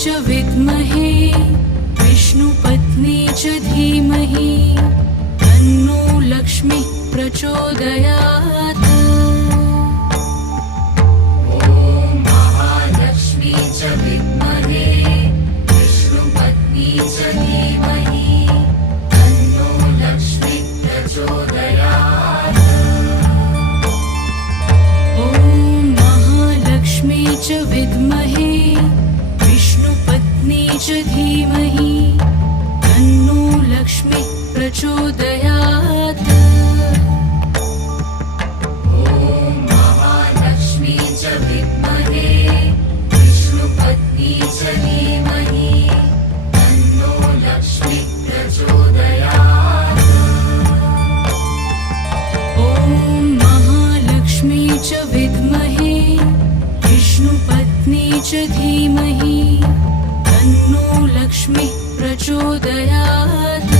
च विद्महे विष्णुपत्नी च धीमहि तन्नो लक्ष्मी प्रचोदयात्। महालक्ष्मी च विद्महे विष्णुपत्नी च धीमहि तन्नो लक्ष्मी प्रचोदयात्। ॐ महालक्ष्मी च विद्महे विष्णुपत्नी च धीमहि तन्नो लक्ष्मी प्रचोदयात्। महालक्ष्मी च विद्महे विष्णुपत्नी च धीमहि तन्नो लक्ष्मी प्रचोदयात्। ॐ महालक्ष्मी च विद्महे विष्णुपत्नी च धीमहि तन्नो लक्ष्मी प्रचोदयात्।